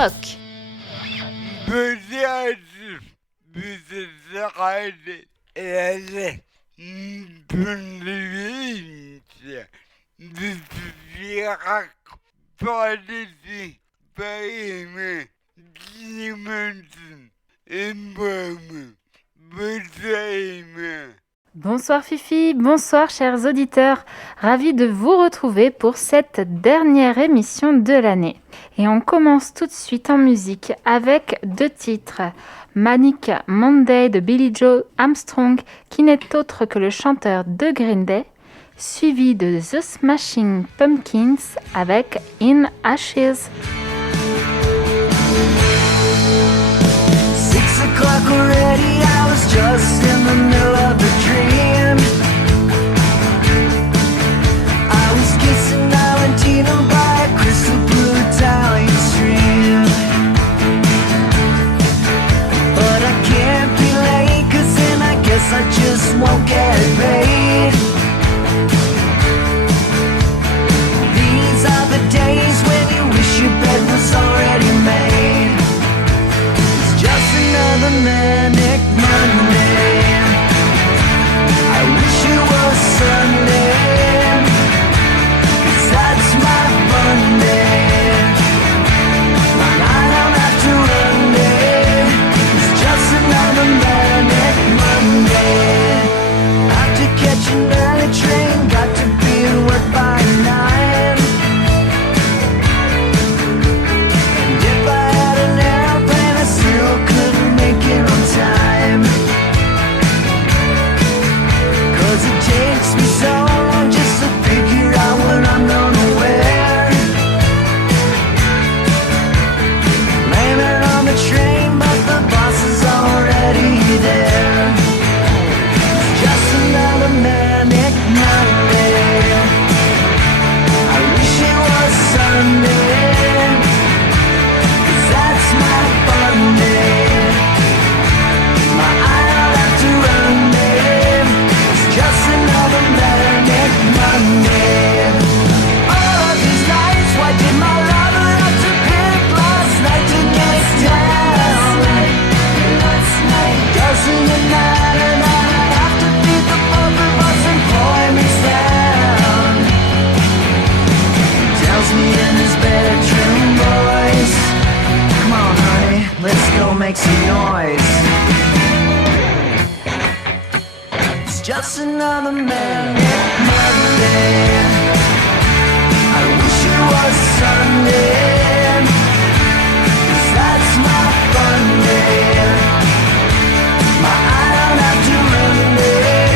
PhiPhirock. Peut-être que ce sera la police de PhiPhirock pour laisser pas aimer Clémentine et moi-même. Bonsoir Fifi, bonsoir chers auditeurs, ravi de vous retrouver pour cette dernière émission de l'année. Et on commence tout de suite en musique avec 2 titres. Manic Monday de Billy Joe Armstrong, qui n'est autre que le chanteur de Green Day, suivi de The Smashing Pumpkins avec In Ashes. 6 o'clock already, I was just in the middle of the dream. I was kissing Valentina by a crystal blue Italian stream. But I can't be late, 'cause then I guess I just won't get paid. These are the days when you wish your bed was already made. Just another manic Monday. I wish it was Sunday, 'cause that's my fun day. When I don't have to run day, it's just another manic Monday. After catching an early train, got to be at work by 9. And if I had an airplane, I still couldn't make it on time. 'Cause it takes me so long just to figure out what I'm gonna wear. Blame it on the train, but the boss is already there. It's just another manic Monday. I wish it was Sunday, 'cause that's my fun day. My eye don't have to run day. It's just another manic Monday. All of these nights, why did my lover have to pick last night to get down? Doesn't it matter that I have to beat the bumper bus and employment's down? He tells me in his bedroom voice, come on honey, let's go make some noise. It's just another manic Monday. I wish it was Sunday, 'cause that's my fun day. My eye don't have to run day.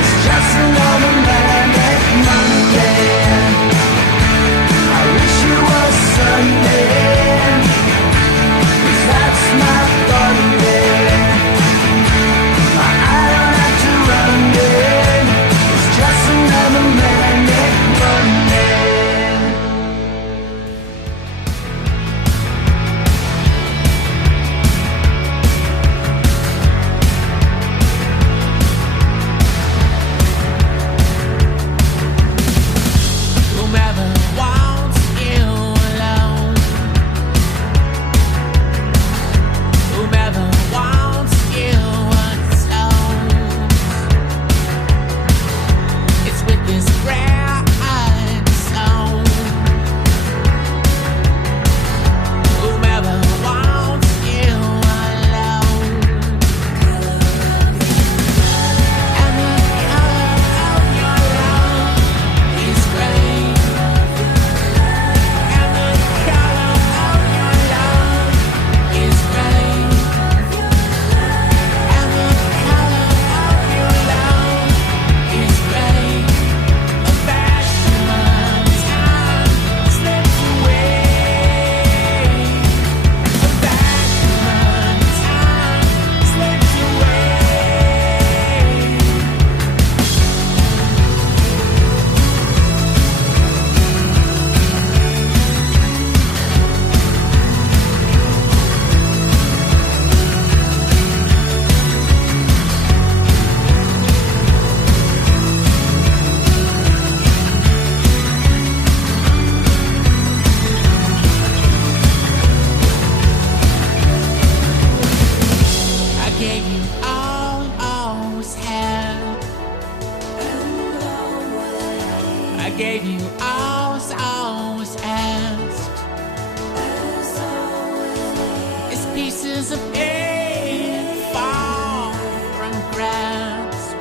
It's just another manic Monday. I wish it was Sunday, 'cause that's my fun day. My eye don't have to run day. It's just another manic Monday. gave you all always asked. It's pieces of pain fall from grasp.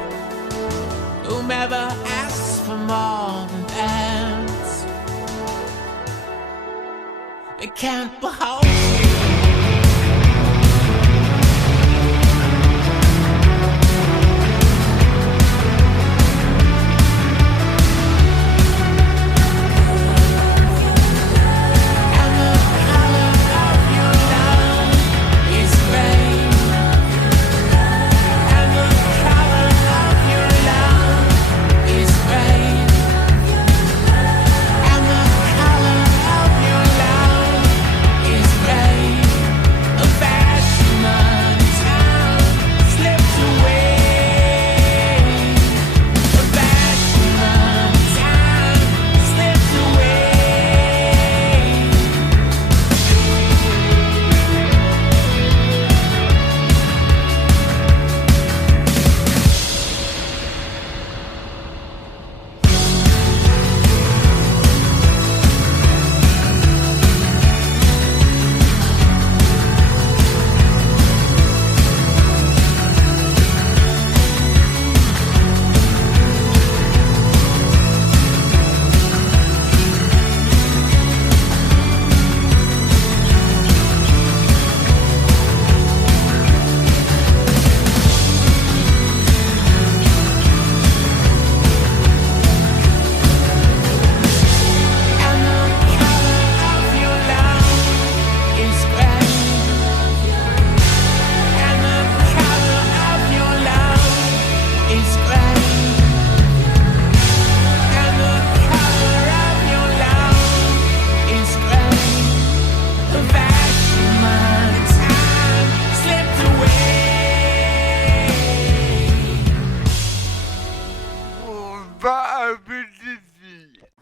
Whomever asks for more than that, they can't behold you.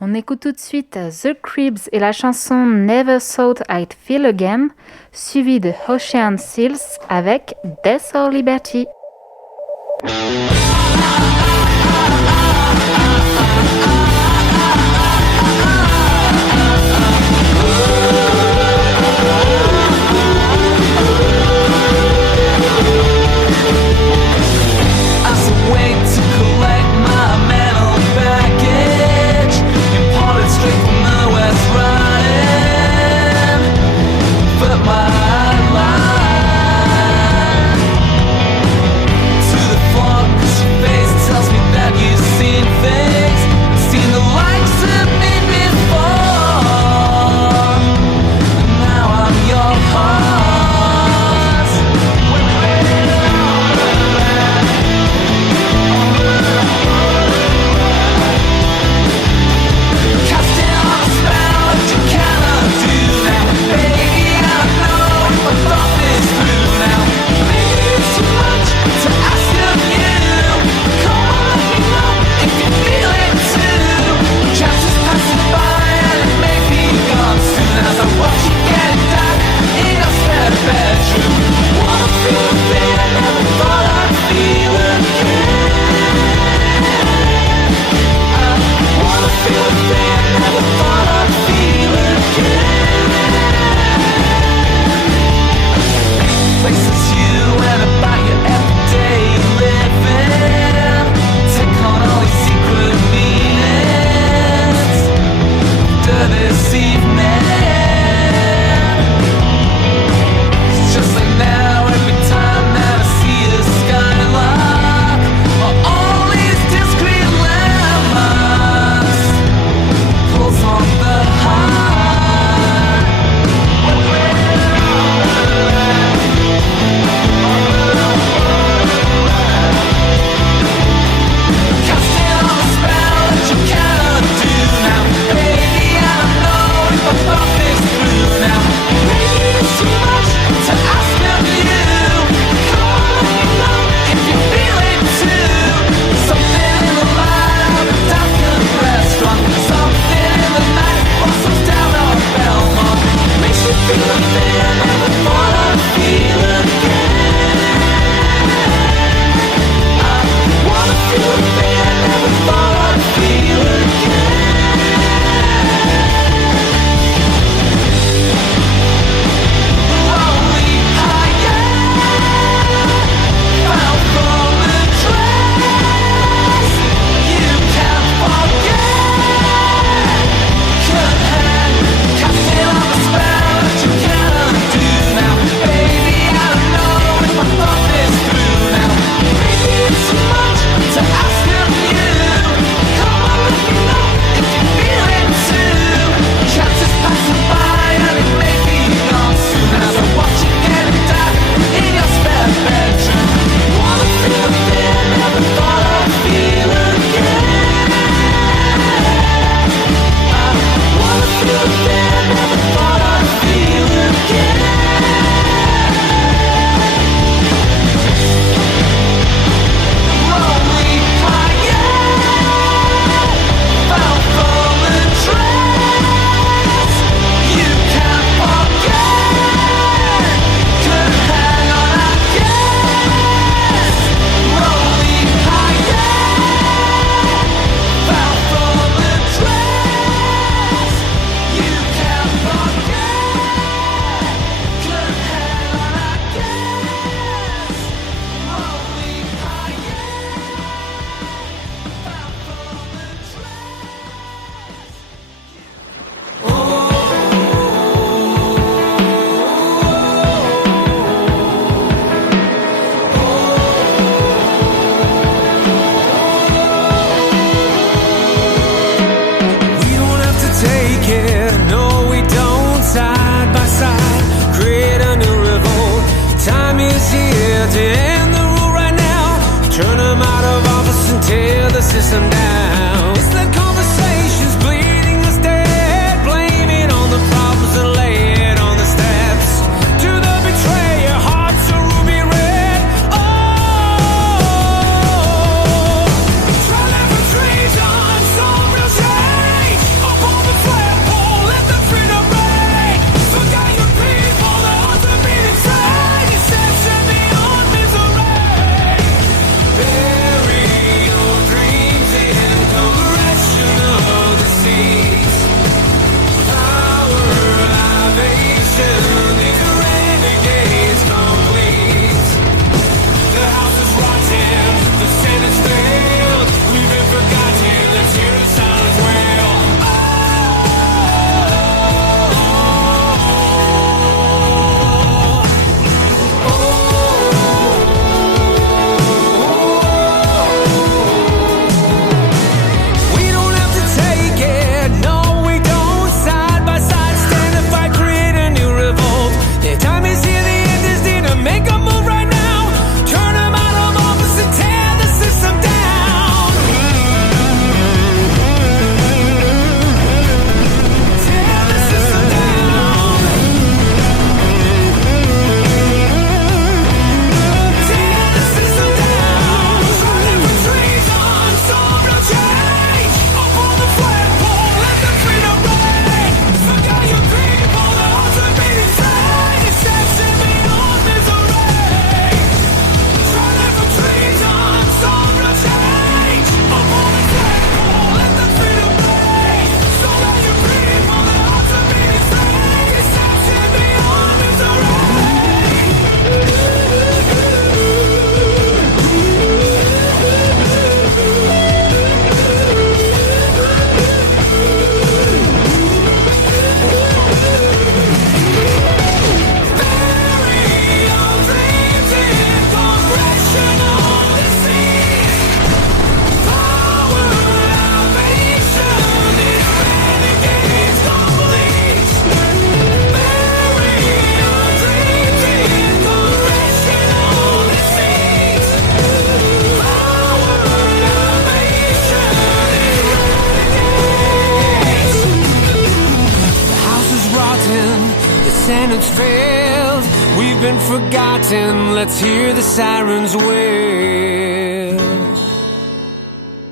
On écoute tout de suite The Cribs et la chanson Never Thought I'd Feel Again, suivi de Ocean Seals avec Death or Liberty. My line to the floor. chase them down. It's the conversations bleeding us dead. Blame it on the problems and lay it on the steps. To the betrayer, hearts are ruby red. Oh, trailing for treason, some real change. Up on the flagpole, let the freedom ring. Forget your people, the hearts are beating insane. Deception beyond misery. Bury your dreams in compression of the seas. Power, elevation, these renegades complete. The house is rotten, the Senate's failed. We've been forgotten, let's hear the silence wail. We don't have to take it, no we don't. Side by side, stand and fight, create a new revolt. The time is here, the end is near to make a move right now. Turn them out of office and tear the system down. Tear the system down. Tear the system down. Trailing for treason, some real change. Up on the flagpole, let the freedom ring. Forget your people, the hearts are beating insane. Deception beyond misery. Trailing for treason, some real change. Up on the flagpole, let the freedom ring. So let your people, the hearts are beating insane. Deception beyond misery. Bury your dreams in compression of the seas. Power, elevation, these renegades complete. Bury your dreams in compression of the seas. Power, elevation, these renegades. The house is rotten, the Senate's failed. We've been forgotten, let's hear the sirens wail.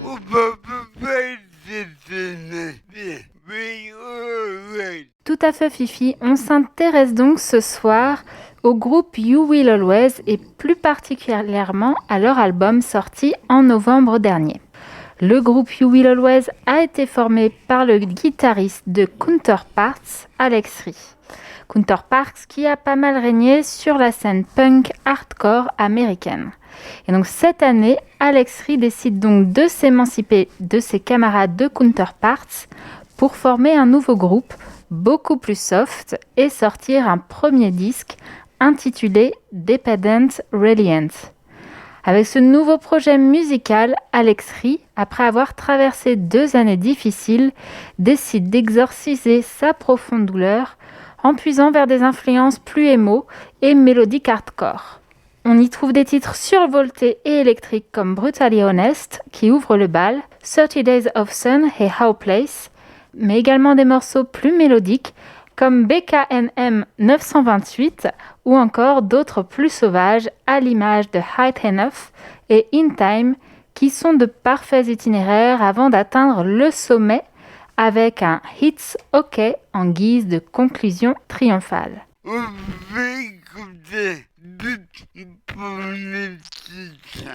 On peut pas s'étonner. Oui, oui. Tout à fait Fifi, on s'intéresse donc ce soir au groupe You Will Always et plus particulièrement à leur album sorti en novembre dernier. Le groupe You Will Always a été formé par le guitariste de Counterparts, Alex Ree. Counterparts qui a pas mal régné sur la scène punk hardcore américaine. Et donc cette année, Alex Ree décide donc de s'émanciper de ses camarades de Counterparts pour former un nouveau groupe beaucoup plus soft et sortir un premier disque intitulé Dependent Reliant. Avec ce nouveau projet musical, Alex Ree, après avoir traversé 2 années difficiles, décide d'exorciser sa profonde douleur en puisant vers des influences plus émo et mélodiques hardcore. On y trouve des titres survoltés et électriques comme Brutally Honest, qui ouvre le bal, 30 Days of Sun et How Place, mais également des morceaux plus mélodiques comme BKNM 928 ou encore d'autres plus sauvages à l'image de High Enough et In Time qui sont de parfaits itinéraires avant d'atteindre le sommet avec un It's OK en guise de conclusion triomphale. On va écouter deux premiers titres.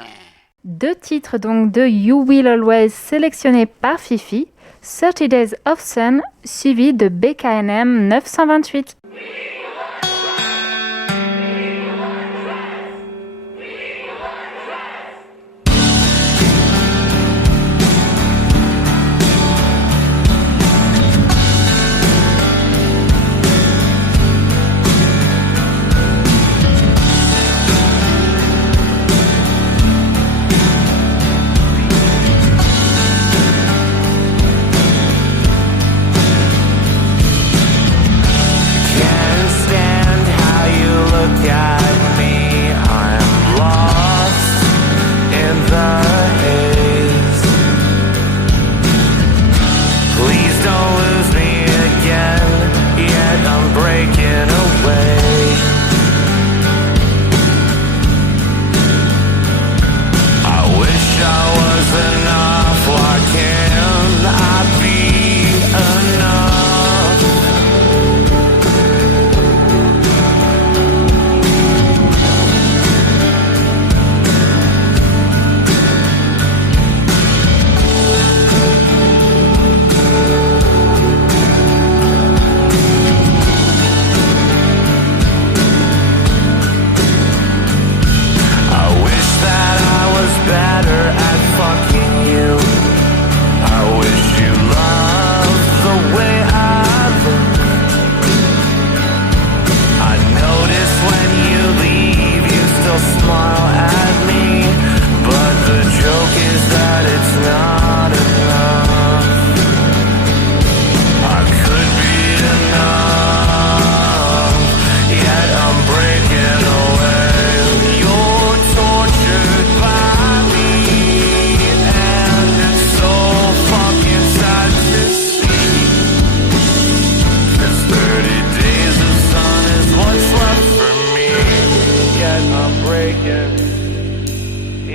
2 titres donc de You Will Always sélectionnés par Fifi, 30 Days of Sun suivi de BKNM 928. Can't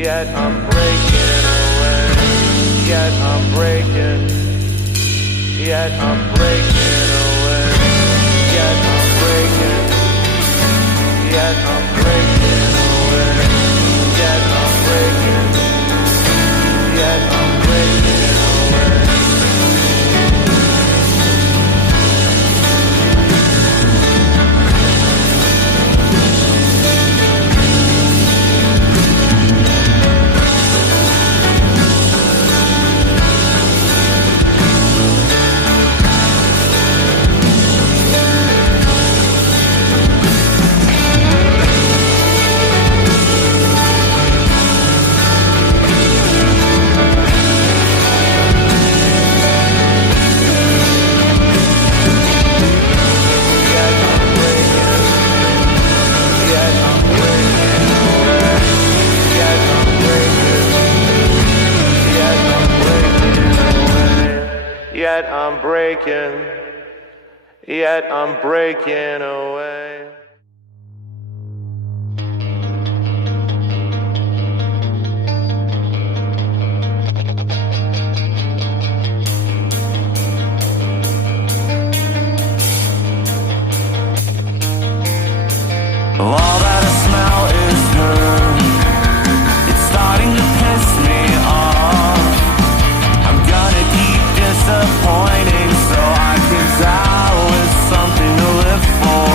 yet I'm breaking away. Yet I'm breaking. Yet I'm breaking away. Yet I'm breaking. Yet I'm breaking away. Yet I'm breaking. Yet I'm breaking away. Yet I'm breaking, yet I'm breaking away. All that I smell is her. It's starting to piss me off. I'm gonna keep disappointing so I can die with something to live for.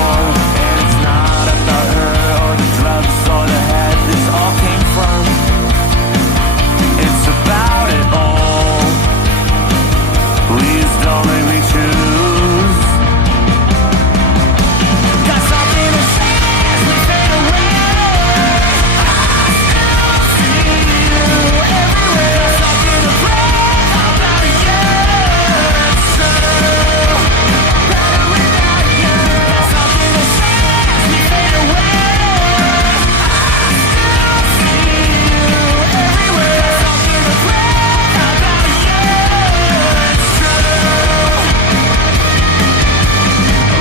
And it's not about her or the drugs or the head this all came from. It's about it all. Please don't make me choose. Got something to say as we fade away. I still see you everywhere. Got something to break about you. It's true. Better without you. Got something to say as we fade away. I still see you everywhere. Got something to break about you. It's true.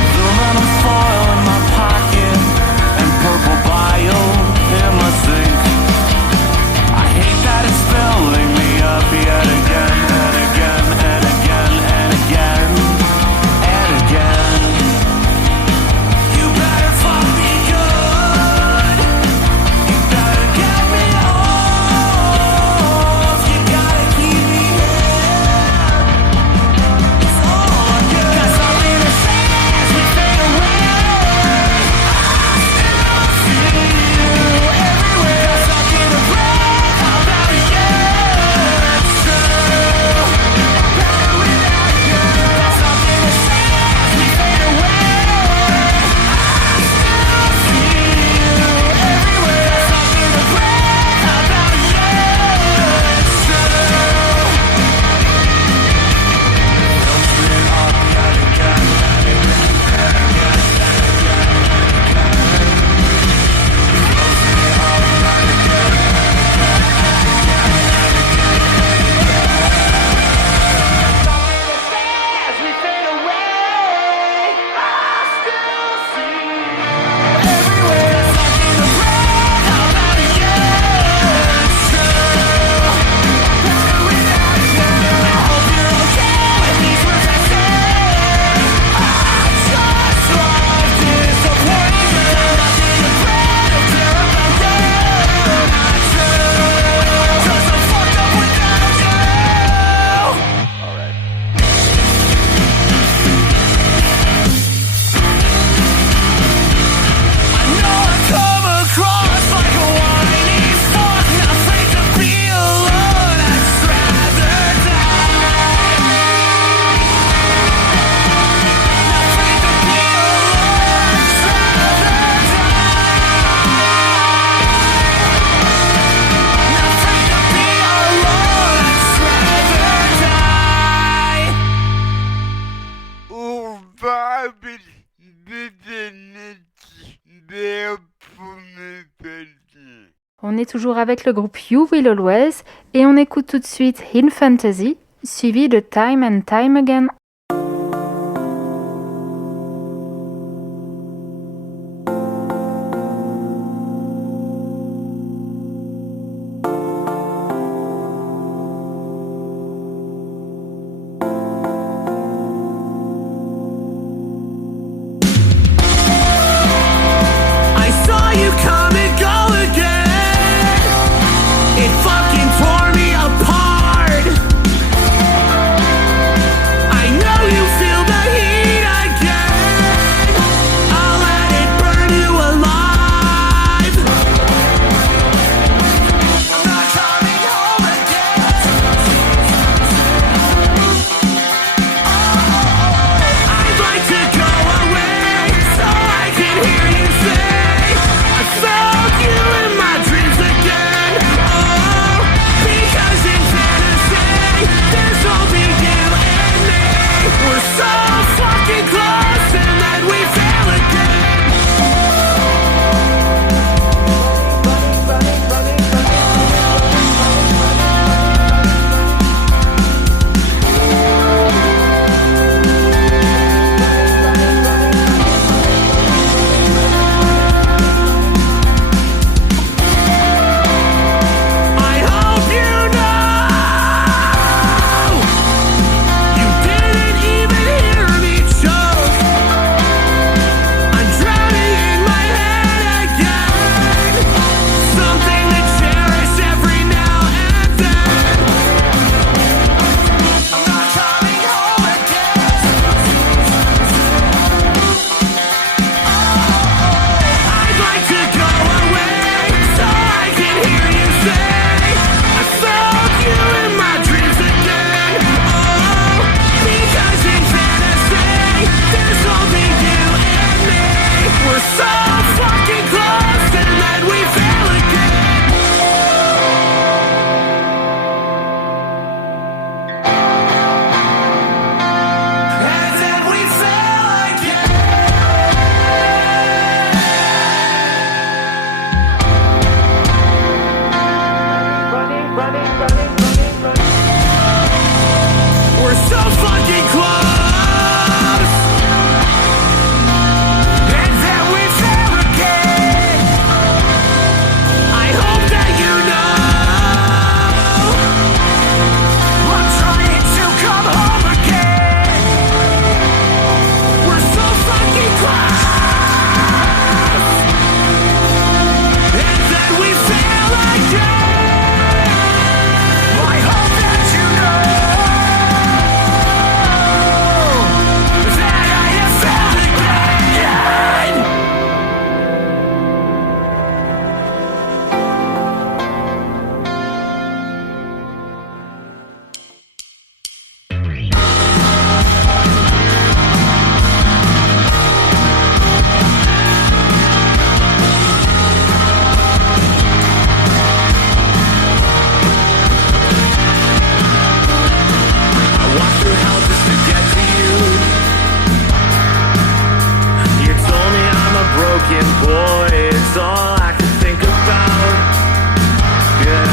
Aluminum foil in my pocket and purple bile in my sink. I hate that it's filling me up yet again and again and again and again and again. You better fuck me good. You better get me off. You gotta keep me here. It's all I get. Got something to say as we fade away. I still see you everywhere. Got something to break about you. It's true. Better without you. Got something to say as we fade away. I still see you everywhere. Got something to break about you. It's true. As we fade away, I still see you everywhere. Got something to break about you. It's true. Better without you. I hope you're okay with these words I say. I just love disappointment. Nothing to break or care about you. Not true. 'Cause I'm fucked up without you. All right. I know I come across like a whiny fuck, not afraid to be alone. I'd rather die. Not afraid to be alone. I'd rather die. Not afraid to be alone. I'd rather die. On va avec des premiers petits. On est toujours avec le groupe You Will Always et on écoute tout de suite In Fantasy, suivi de Time and Time Again.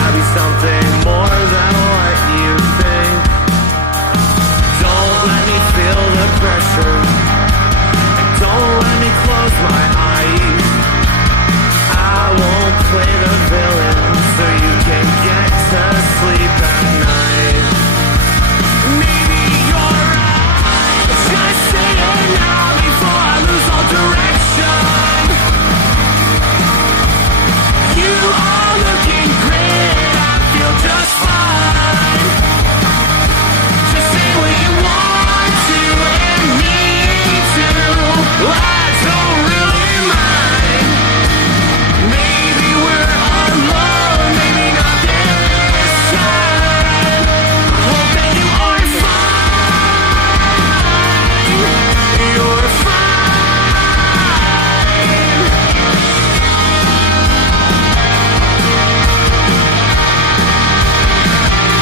I'll be something more than what you think. Don't let me feel the pressure, and don't let me close my eyes. I won't play the villain so you can get to sleep at night. Maybe you're right, just say it now before I lose all direction. You are looking great, I feel just fine. Just say what you want to and need to, I don't really mind. Maybe we're alone, maybe not this time. I hope that you are fine. You're fine.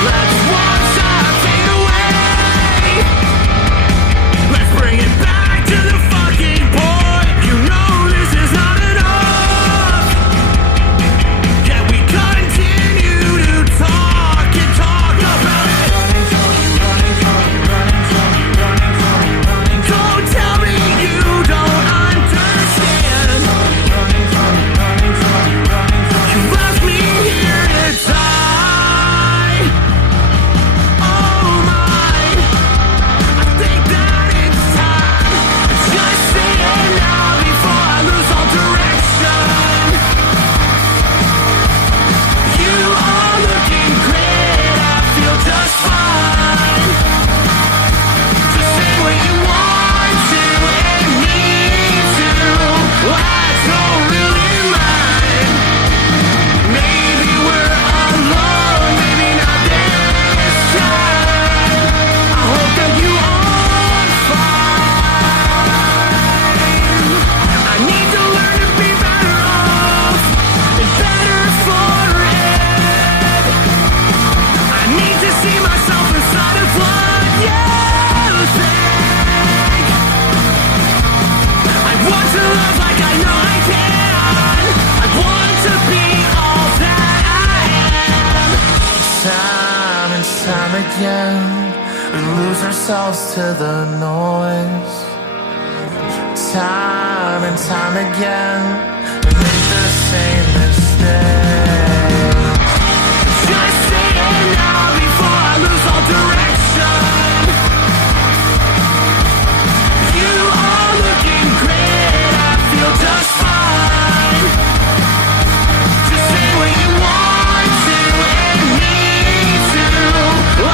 Let's one time fade away. Let's bring it back to the fucking point. You know this is not enough. Yet we continue to talk and talk about it. Don't tell me you don't understand. You left me here to die. Oh my, I think that it's time. Just say it now before I lose all direction. You are looking great, I feel just fine. Just say what you want to and need to, I don't really mind. Maybe we're alone, maybe not this time. I hope that you are fine. I need to learn to be better off and better for it. I need to see myself inside of what you think. I want to love like I know I can. I want to be all that I am. Time and time again, we lose ourselves to the noise. Time and time again, we make the same mistake. Just say it now before I lose all direction. You are looking great, I feel just fine. Just say what you want to and need to, I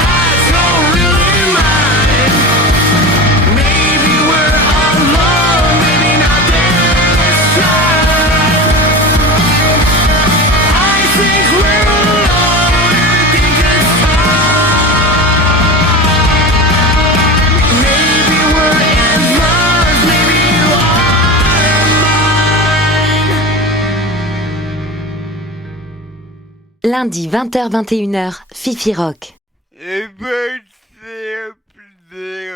don't really mind. Maybe we're alone, maybe not this time. I think we're alone, I think it's time. Maybe we're in love, maybe you are mine. Lundi 20h-21h, PhiPhirock. Et ben, c'est un plaisir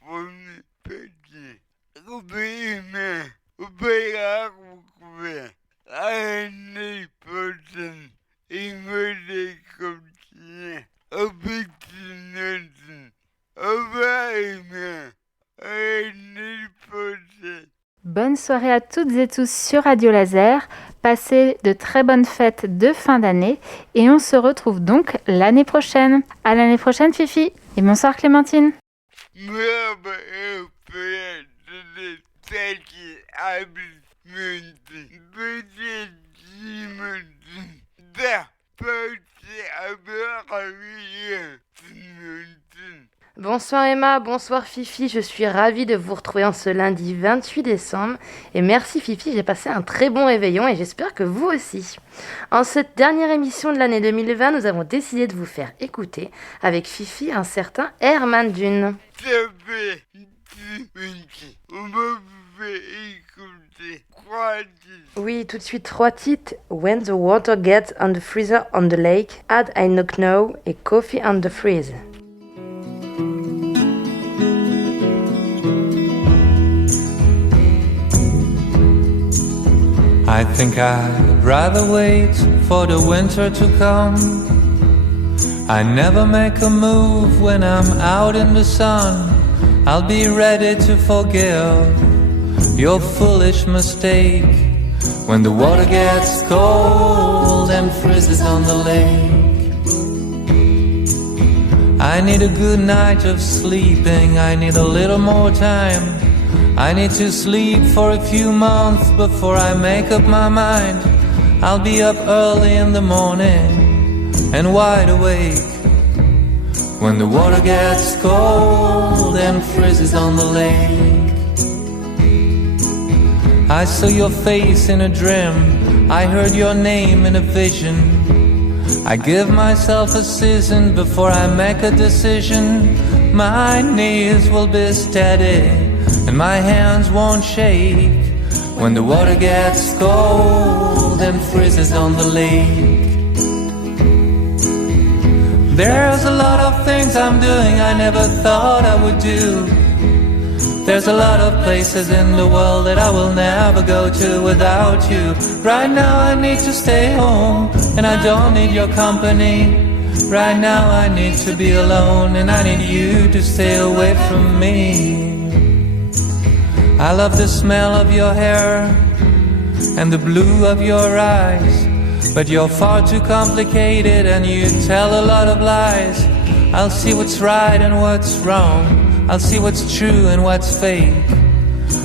pour mes petits. Oubliez-moi, oubliez vous pouvez. À l'année prochaine, il me décontinue. Au petit note. Au revoir, Emma. À l'année prochaine. Bonne soirée à toutes et tous sur Radio Laser. Passez de très bonnes fêtes de fin d'année et on se retrouve donc l'année prochaine. À l'année prochaine, Fifi. Et bonsoir, Clémentine. Merhaba öpüyor, teki abismenti, büyücümündün, da pötü abiyasmenti. Bonsoir Emma, bonsoir Fifi, je suis ravie de vous retrouver en ce lundi 28 décembre et merci Fifi, j'ai passé un très bon réveillon et j'espère que vous aussi. En cette dernière émission de l'année 2020, nous avons décidé de vous faire écouter avec Fifi un certain Herman Dune. Ça fait 10 minutes, on me fait écouter 3 titres. Oui, tout de suite 3 titres, When the Water Gets on the Freezer on the Lake, Had I Not Know et Coffee on the Freeze. I think I'd rather wait for the winter to come. I never make a move when I'm out in the sun. I'll be ready to forgive your foolish mistake when the water gets cold and freezes on the lake. I need a good night of sleeping, I need a little more time. I need to sleep for a few months before I make up my mind. I'll be up early in the morning and wide awake when the water gets cold and freezes on the lake. I saw your face in a dream, I heard your name in a vision. I give myself a season before I make a decision. My knees will be steady and my hands won't shake when the water gets cold and freezes on the lake. There's a lot of things I'm doing I never thought I would do. There's a lot of places in the world that I will never go to without you. Right now I need to stay home and I don't need your company. Right now I need to be alone and I need you to stay away from me. I love the smell of your hair and the blue of your eyes, but you're far too complicated and you tell a lot of lies. I'll see what's right and what's wrong, I'll see what's true and what's fake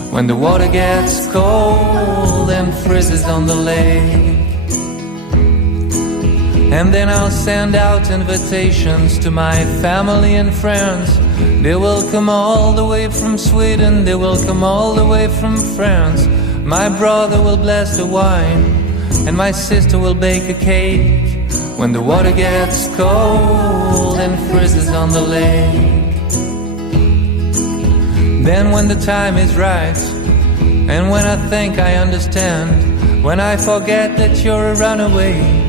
when the water gets cold and freezes on the lake. And then I'll send out invitations to my family and friends. They will come all the way from Sweden, they will come all the way from France. My brother will bless the wine and my sister will bake a cake when the water gets cold and freezes on the lake. Then when the time is right and when I think I understand, when I forget that you're a runaway,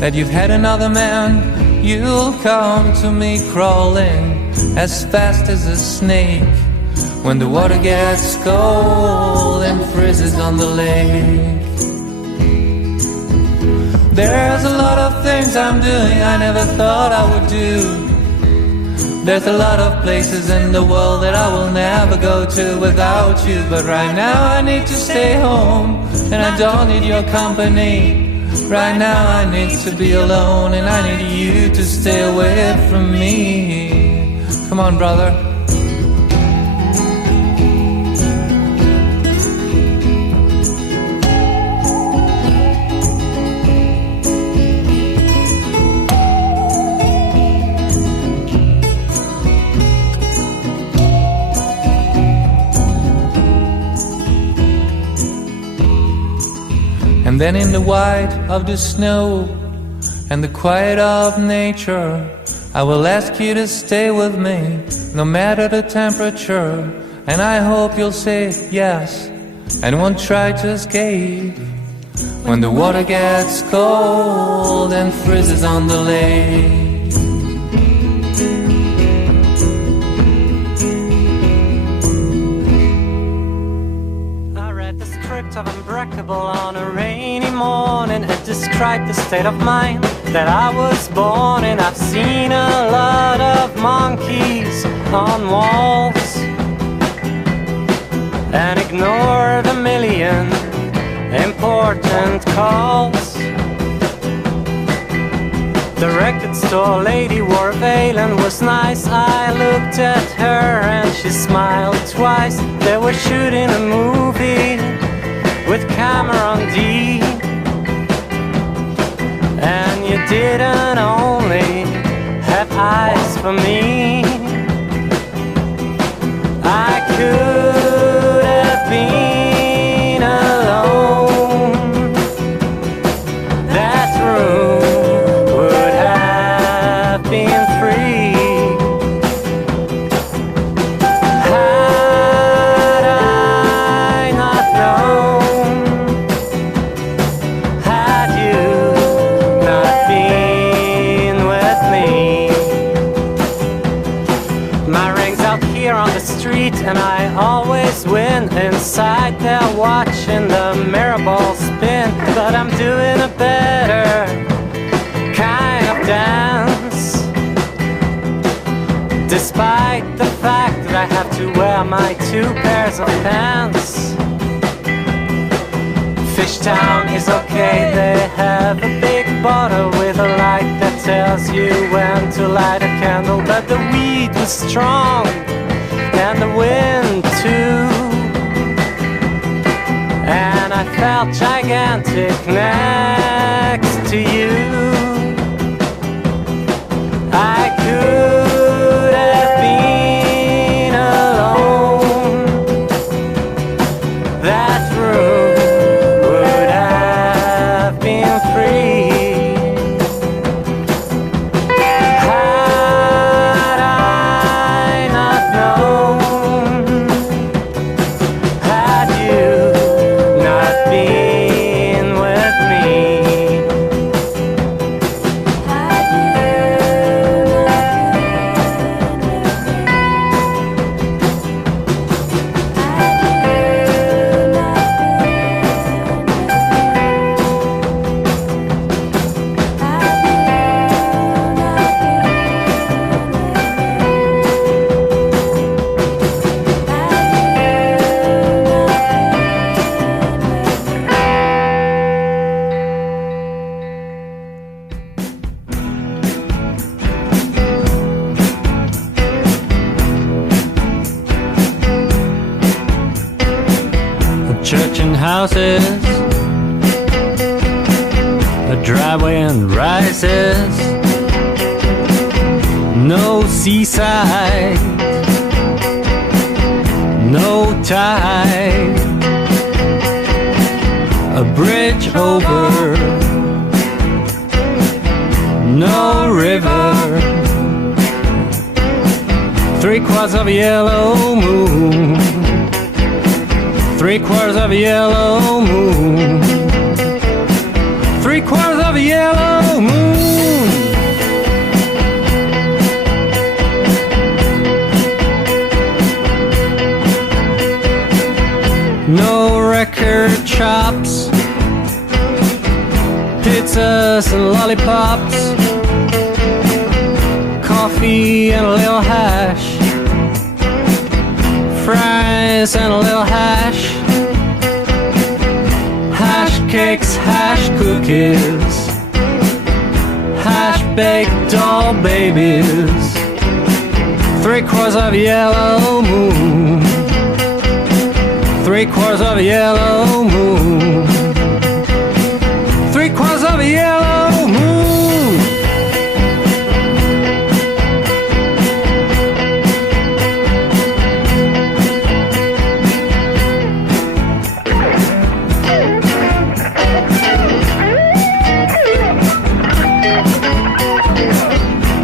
that you've had another man, you'll come to me crawling as fast as a snake when the water gets cold and freezes on the lake. There's a lot of things I'm doing I never thought I would do. There's a lot of places in the world that I will never go to without you. But right now I need to stay home and I don't need your company. Right now I need to be alone and I need you to stay away from me. Come on, brother. And then in the white of the snow and the quiet of nature, I will ask you to stay with me, no matter the temperature. And I hope you'll say yes and won't try to escape when the water gets cold and freezes on the lake. Of Unbreakable on a rainy morning. It described the state of mind that I was born in. I've seen a lot of monkeys on walls and ignored a million important calls. The record store lady wore a veil and was nice. I looked at her and she smiled twice. They were shooting a movie with Cameron D, and you didn't only have eyes for me. I could have been alone. That room would have been free. Had I not known, had you not been with me. My ring's out here on the street and I always win. Inside there watching the mirror ball spin. but I'm doing a better kind of dance. Despite the fact that I have to wear my 2 pairs of pants. Fishtown is okay, they have a big bottle with a light that tells you when to light a candle. But the weed was strong, and the wind too. And I felt gigantic next to you. I could have been alone. That room would have been free. Had I not known, had you not been with me, had you church and houses, a driveway and rises, no seaside, no tide, a bridge over, no river, 3/4 of a yellow moon, 3/4 of a yellow moon, 3/4 of a yellow moon. No record shops, pizzas and lollipops, coffee and a little hash, fries and a little hash, hash cakes, hash cookies, hash baked doll babies, 3/4 of a yellow moon, 3/4 of a yellow moon, 3/4 of a yellow moon.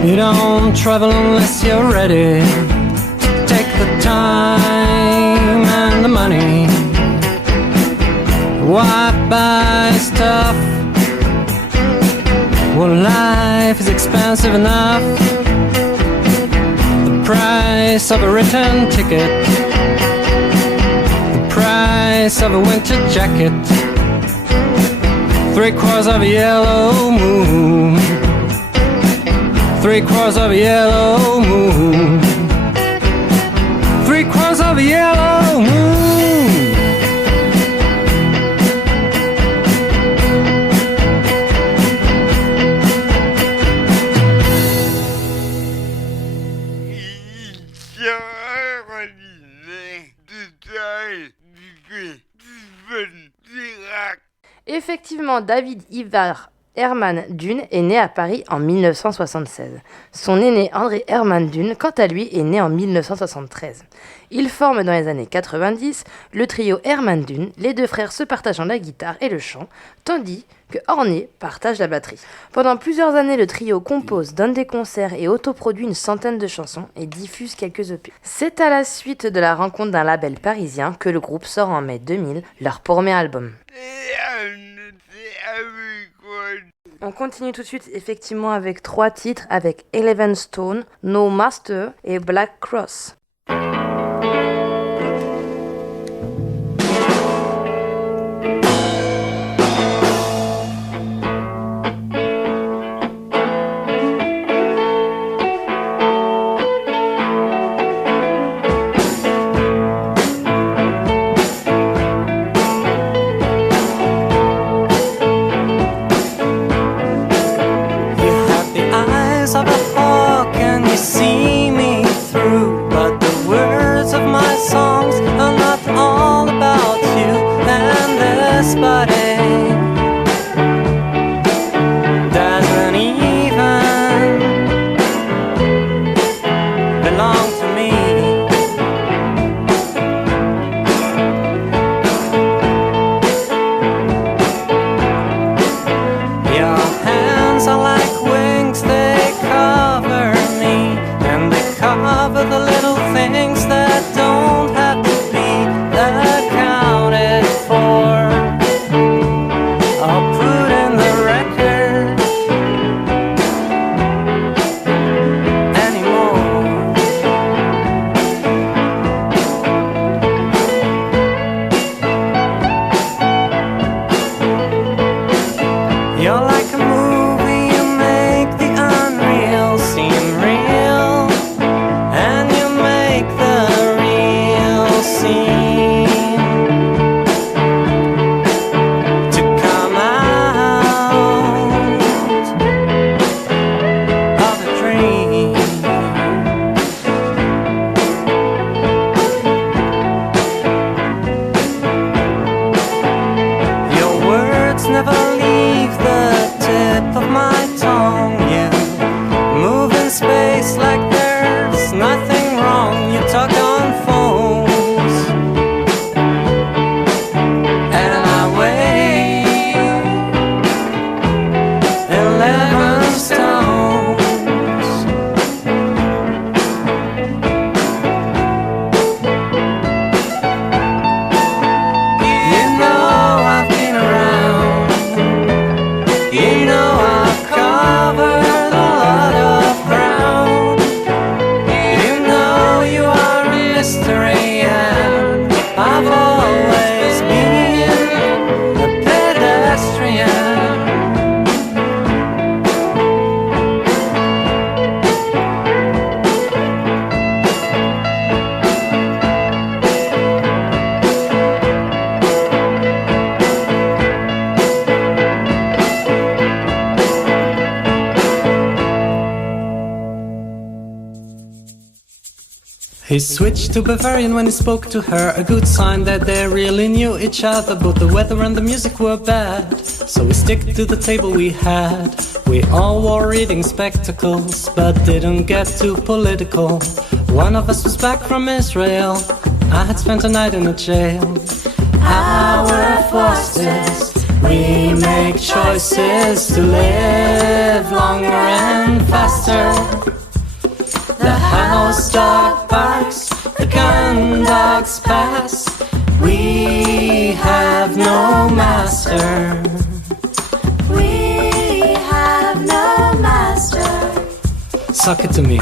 You don't travel unless you're ready to take the time and the money. Why buy stuff? Well, life is expensive enough. The price of a return ticket, the price of a winter jacket, 3/4 of a yellow moon, 3/4 of a yellow moon, 3/4 of a yellow moon. Effectivement, David Ivar Herman Dunne est né à Paris en 1976. Son aîné André Herman Dunne, quant à lui, est né en 1973. Ils forment dans les années 90 le trio Herman Dunne, les 2 frères se partageant la guitare et le chant, tandis que Orné partage la batterie. Pendant plusieurs années, le trio compose, donne des concerts et autoproduit une centaine de chansons et diffuse quelques EP. C'est à la suite de la rencontre d'un label parisien que le groupe sort en mai 2000 leur premier album. On continue tout de suite effectivement avec 3 titres avec Eleven Stone, No Master et Black Cross. He switched to Bavarian when he spoke to her, a good sign that they really knew each other. But the weather and the music were bad, so we stick to the table we had. We all wore reading spectacles, but didn't get too political. One of us was back from Israel, I had spent a night in a jail. Our forces, we make choices to live longer and faster. The house dog barks, the gun dogs pass. We have no master. We have no master. Suck it to me.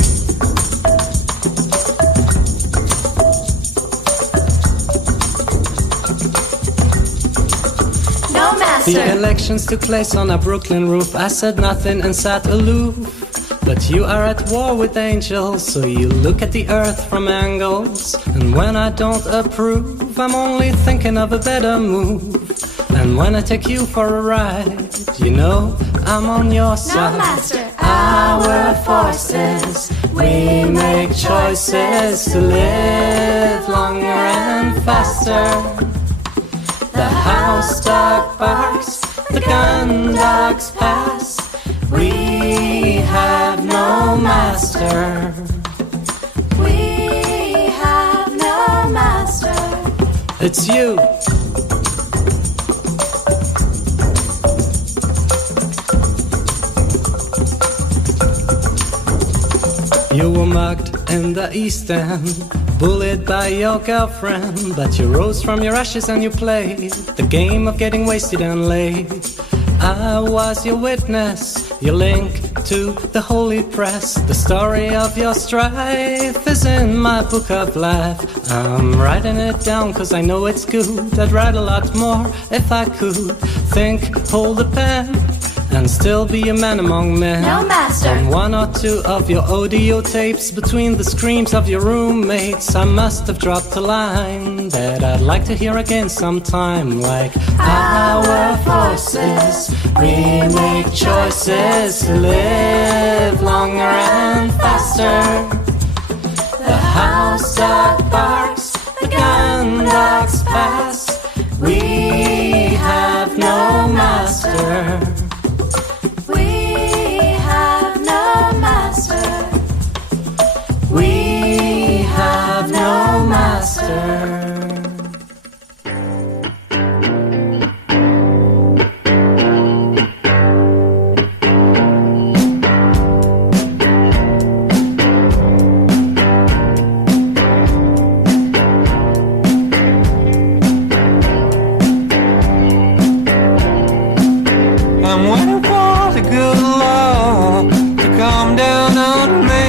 No master. The elections took place on a Brooklyn roof. I said nothing and sat aloof. But you are at war with angels, so you look at the earth from angles. And when I don't approve, I'm only thinking of a better move. And when I take you for a ride, you know I'm on your side. No master. Our forces, we make choices to live longer and faster. The house dog barks, the gun dogs pass. We have no master. We have no master. It's you. You were mugged in the East End, bullied by your girlfriend, but you rose from your ashes and you played the game of getting wasted and laid. I was your witness, your link to the holy press. The story of your strife is in my book of life. I'm writing it down cause I know it's good. I'd write a lot more if I could. Think, hold a pen, and still be a man among men. No master. On one or two of your audio tapes, between the screams of your roommates, I must have dropped a line that I'd like to hear again sometime. Like, our forces, we make choices to live longer and faster. The house dog barks, the gun dogs pass. We have no master. We have no master. We have no master. I'm waiting for the good Lord to come down on me.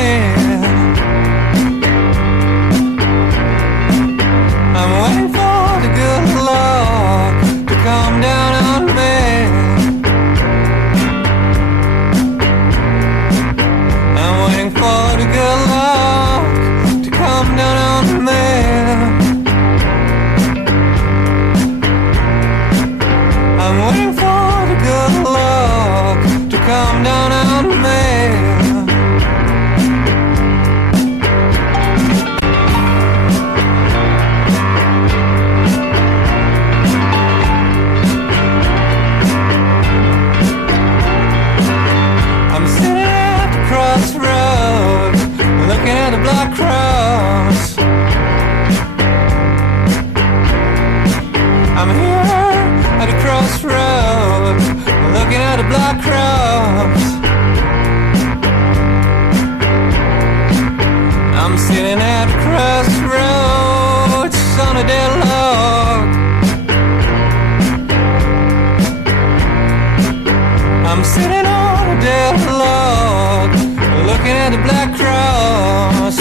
I'm waiting for the good Lord to come down on me. I'm waiting for the good Lord to come down on me. I'm waiting for the good Lord to come down on me. I'm sitting at the crossroads, looking at the black cross. I'm here at the crossroads, looking at the black cross. I'm sitting at the crossroads on a deadlock. I'm sitting on a deadlock, looking at the black cross.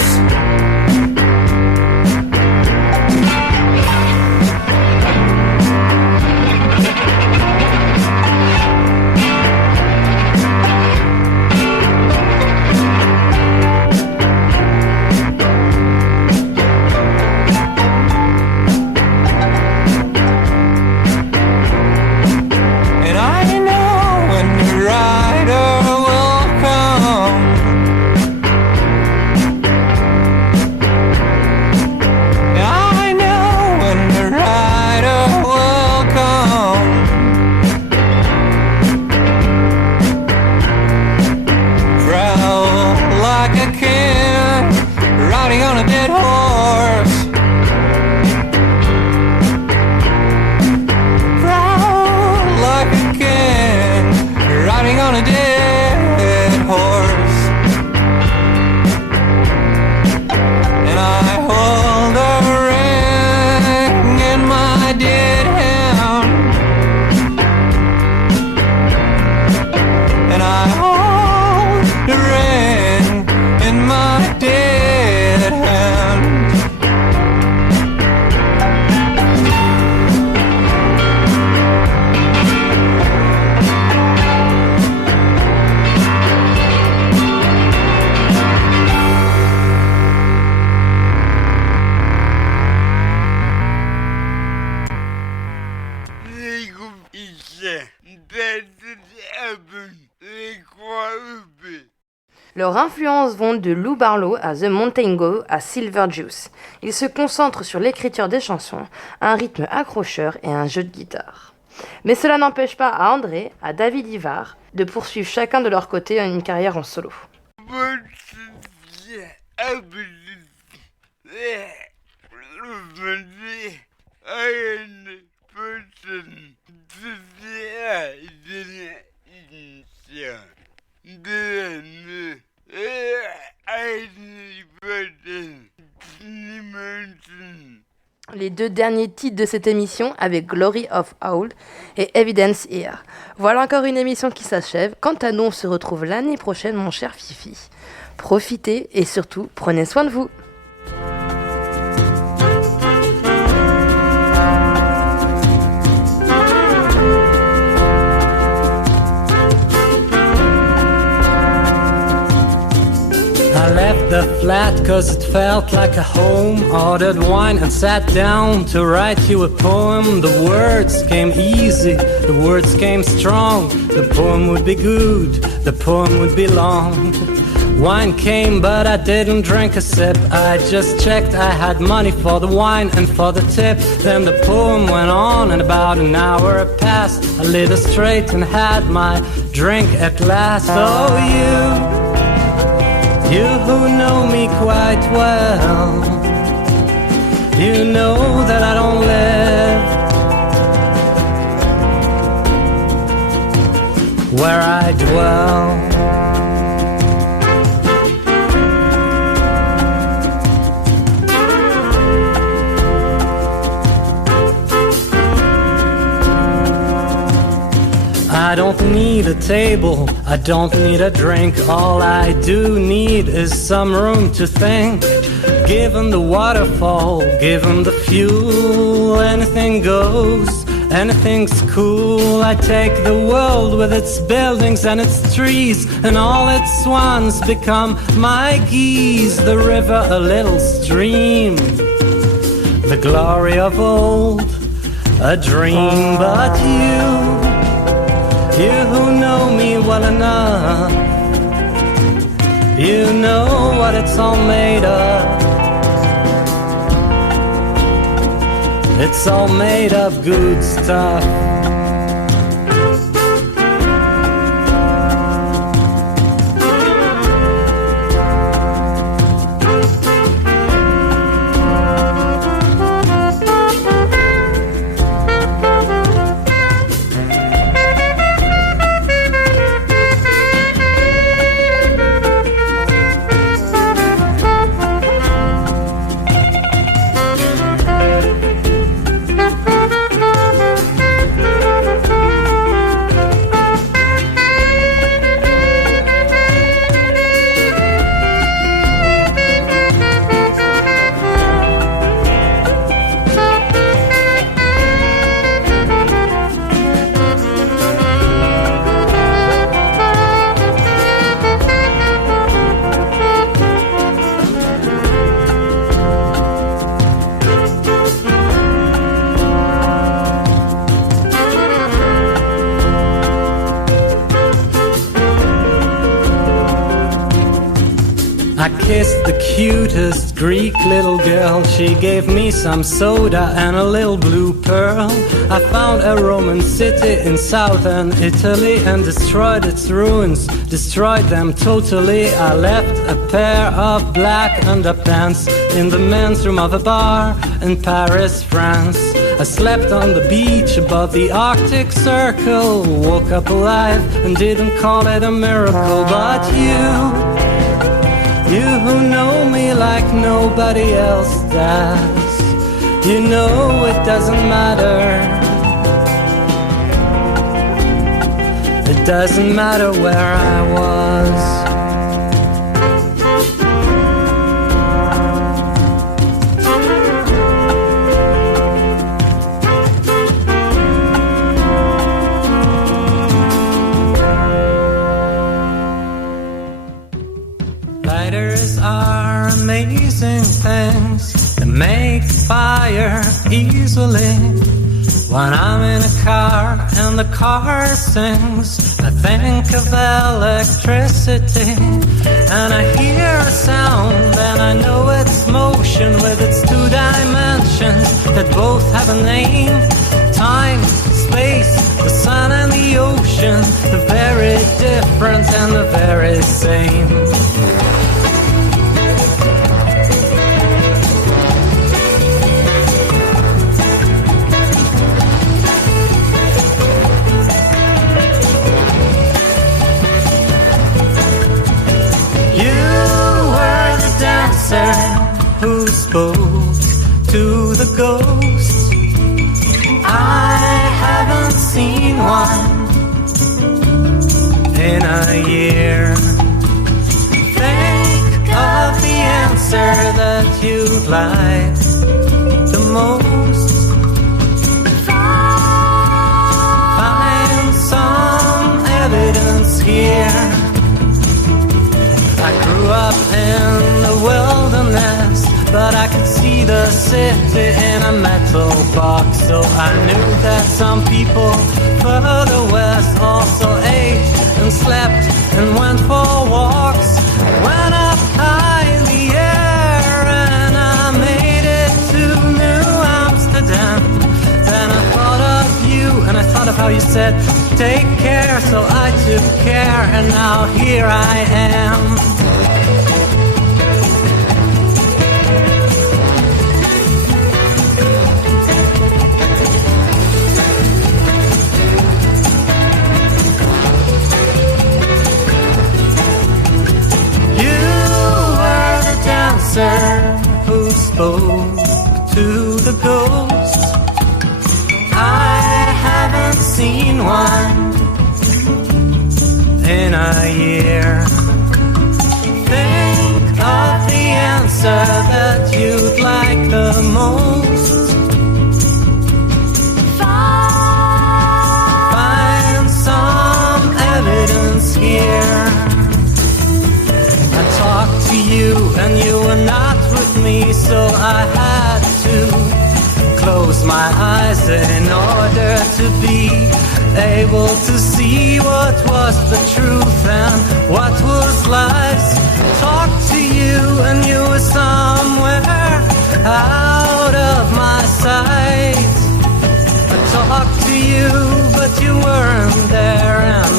And I know when the rider will come. bébé. Leurs influences vont de Lou Barlow à The Mountain Goat à Silver Juice. Ils se concentrent sur l'écriture des chansons, un rythme accrocheur et un jeu de guitare. Mais cela n'empêche pas à André, à David Ivar, de poursuivre chacun de leur côté une carrière en solo. Les deux derniers titres de cette émission avec Glory of Owl et Evidence Here. Voilà encore une émission qui s'achève. Quant à nous, on se retrouve l'année prochaine, mon cher Fifi. Profitez et surtout, prenez soin de vous. I left the flat cause it felt like a home. Ordered wine and sat down to write you a poem. The words came easy, the words came strong. The poem would be good, the poem would be long. Wine came but I didn't drink a sip. I just checked I had money for the wine and for the tip. Then the poem went on and about an hour passed. I lit a straight and had my drink at last. Oh, you who know me quite well, you know that I don't live where I dwell. I don't need a table, I don't need a drink. All I do need is some room to think. Given the waterfall, given the fuel, anything goes, anything's cool. I take the world with its buildings and its trees, and all its swans become my geese. The river a little stream, the glory of old, a dream. But you who know me well enough, you know what it's all made of. It's all made of good stuff. Kissed the cutest Greek little girl. She gave me some soda and a little blue pearl. I found a Roman city in southern Italy and destroyed its ruins, destroyed them totally. I left a pair of black underpants in the men's room of a bar in Paris, France. I slept on the beach above the Arctic Circle, woke up alive and didn't call it a miracle. But you who know me like nobody else does, you know it doesn't matter. It doesn't matter where I was. Lighters are amazing things that make fire easily. When I'm in a car and the car sings, I think of electricity. And I hear a sound and I know it's motion with its two dimensions that both have a name. Time, space, the sun and the ocean, the very different and the very same. Who spoke to the ghosts? I haven't seen one in a year. Think of the answer that you'd like the most. Find some evidence here. I grew up in the wilderness, but I could see the city in a metal box. So I knew that some people further west also ate and slept and went for walks. I went up high in the air and I made it to New Amsterdam. Then I thought of you and I thought of how you said, take care, so I took care and now here I am. Who spoke to the ghosts? I haven't seen one in a year. Think of the answer that you'd like the most. Find some evidence here. I talked to you and you were not with me, so I had to close my eyes in order to be able to see what was the truth and what was lies. Talked to you and you were somewhere out of my sight. I talked to you but you weren't there, and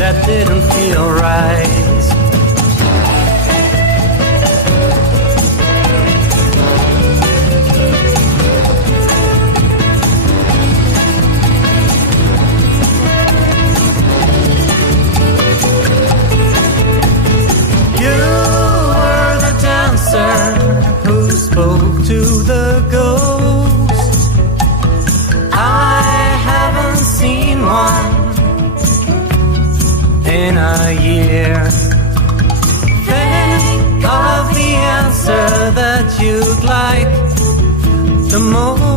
that didn't feel right. Who spoke to the ghosts? I haven't seen one in a year. Think of the answer that you'd like the most.